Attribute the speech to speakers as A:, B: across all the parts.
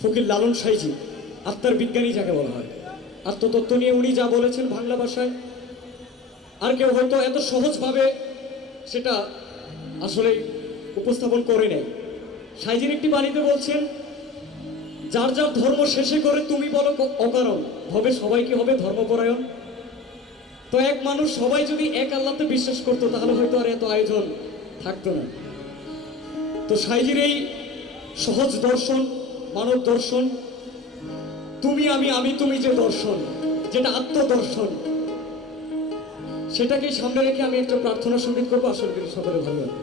A: ফকির লালন সাইজি আত্মার বিজ্ঞানী যাকে বলা হয়। আত্মতত্ত্ব নিয়ে উনি যা বলেছেন বাংলা ভাষায়, আর কেউ হয়তো এত সহজভাবে সেটা আসলে উপস্থাপন করে নেয়। সাইজির একটি বাণীতে বলছেন, যার যার ধর্ম শেষে করে তুমি বলো অকারণ, হবে সবাই কি হবে ধর্মপরায়ণ? তো এক মানুষ সবাই যদি এক আল্লাহতে বিশ্বাস করতো, তাহলে হয়তো আর এত আয়োজন থাকতো না। তো সাইজির এই সহজ দর্শন মানব দর্শন, তুমি, আমি আমি, তুমি যে দর্শন, যেটা আত্মদর্শন, সেটাকে সামনে রেখে আমি একটা প্রার্থনা সংগীত করব। আসলে সকলে ভালো লাগবে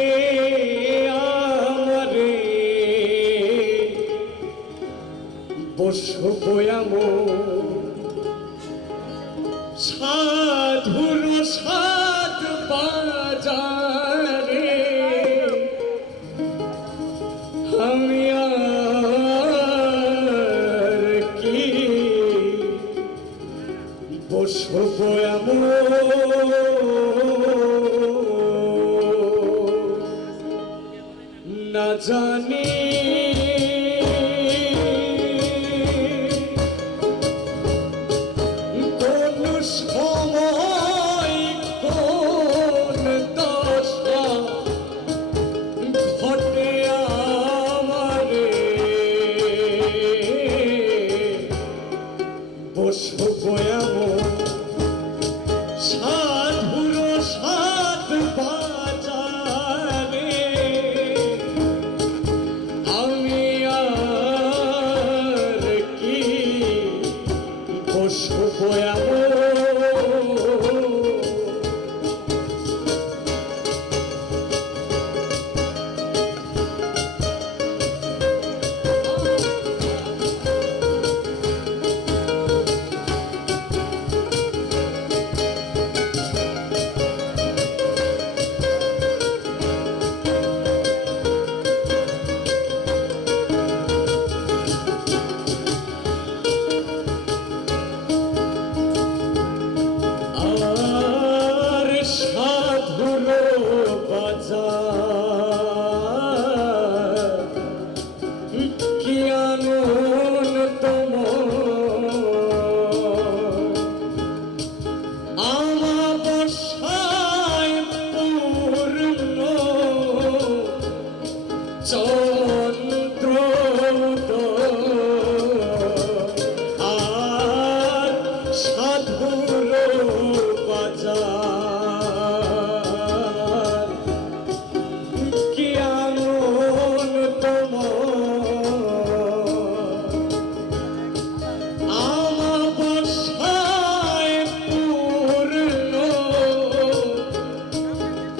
A: এমন সাধুর সাত বাজারে আমি আর কি? বসব না জানি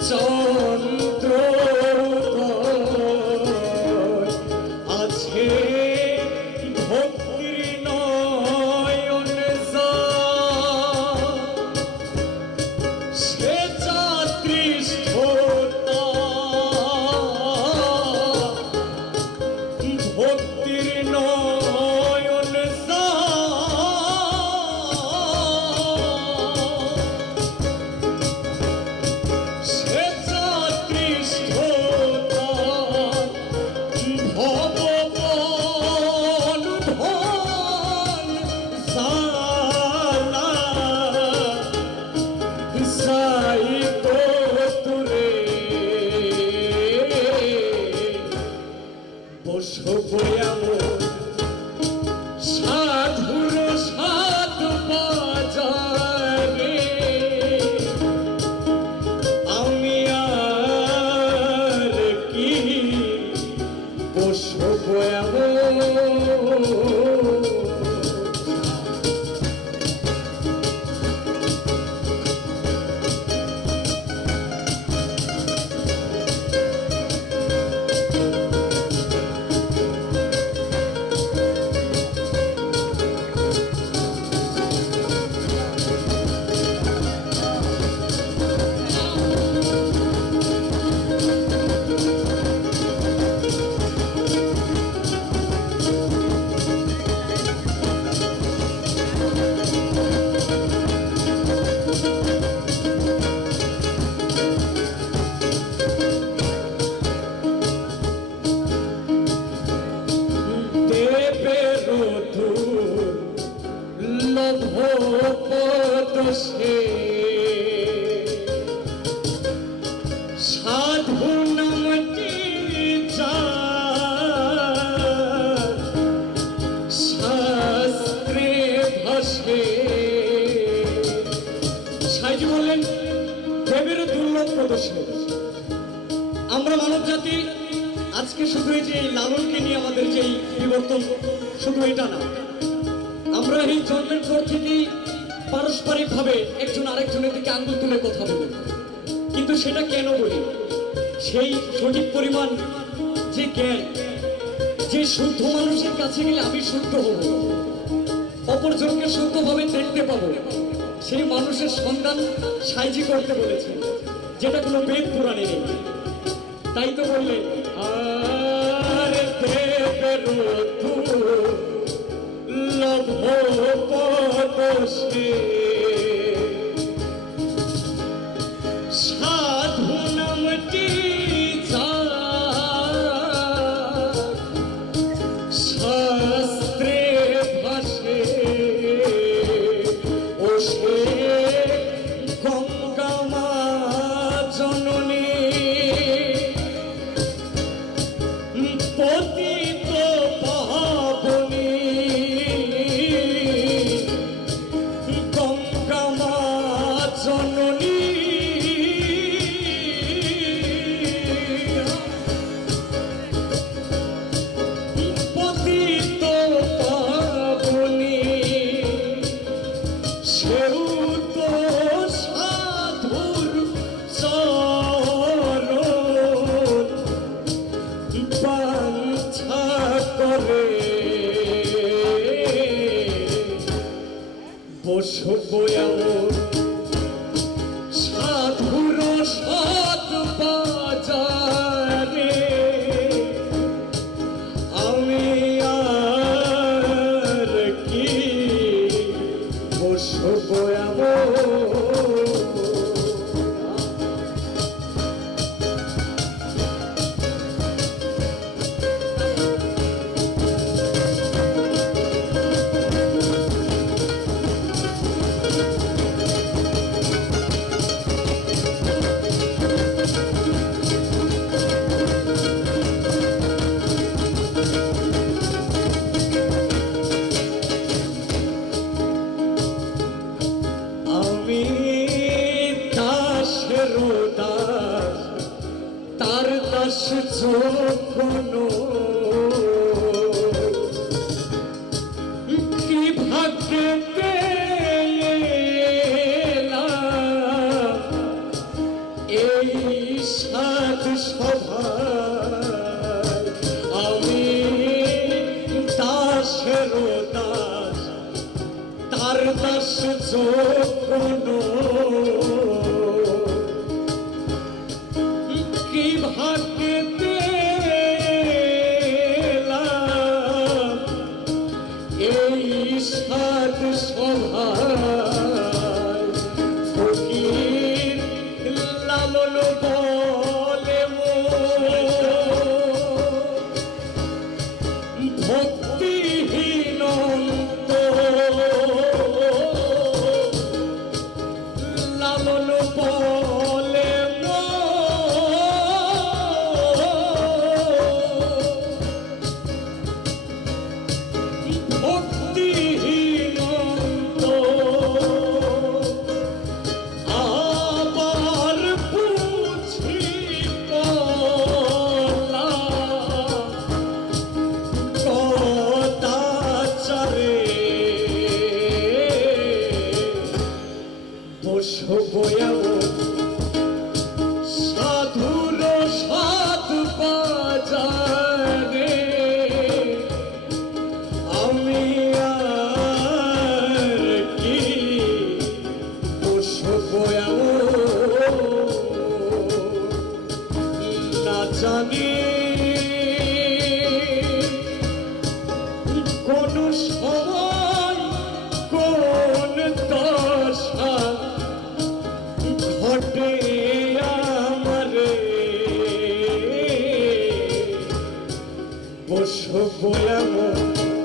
A: So বিশ্বায়িত বস্তুরে। বসব আমার সাধুর সাত বাজারে। আমি আর কি বসব আসে সাইজি বললেন, দেবের দুর্লভ প্রদর্শন। আমরা মানব জাতি, আজকে শুধু এই যে লালনকে নিয়ে আমাদের যে বিবর্তন, শুধু এটা না। আমরা এই জন্মের পর থেকেই পারস্পরিকভাবে একজন আরেকজনের দিকে আঙ্গুল তুলে কথা বলি। কিন্তু সেটা কেন বলি? সেই সঠিক পরিমাণ যে জ্ঞান, যে শুদ্ধ মানুষের কাছে গেলে আমি শুদ্ধ হব। অপরজনকে শুদ্ধভাবে দেখতে পাবো। সেই মানুষের সন্ধান সাইজি করতে বলেছে, যেটা কোনো বেদ পুরাণে নেই। তাই তো বললে, আর দেবের লভ দাস যখন কি ভাগ্যে এই সাত সভায় আমি দাসের দাস তার দাস যখন সাত সভায় জানি কোন সময় কোন দশা ঘটে আমার বসবো এমন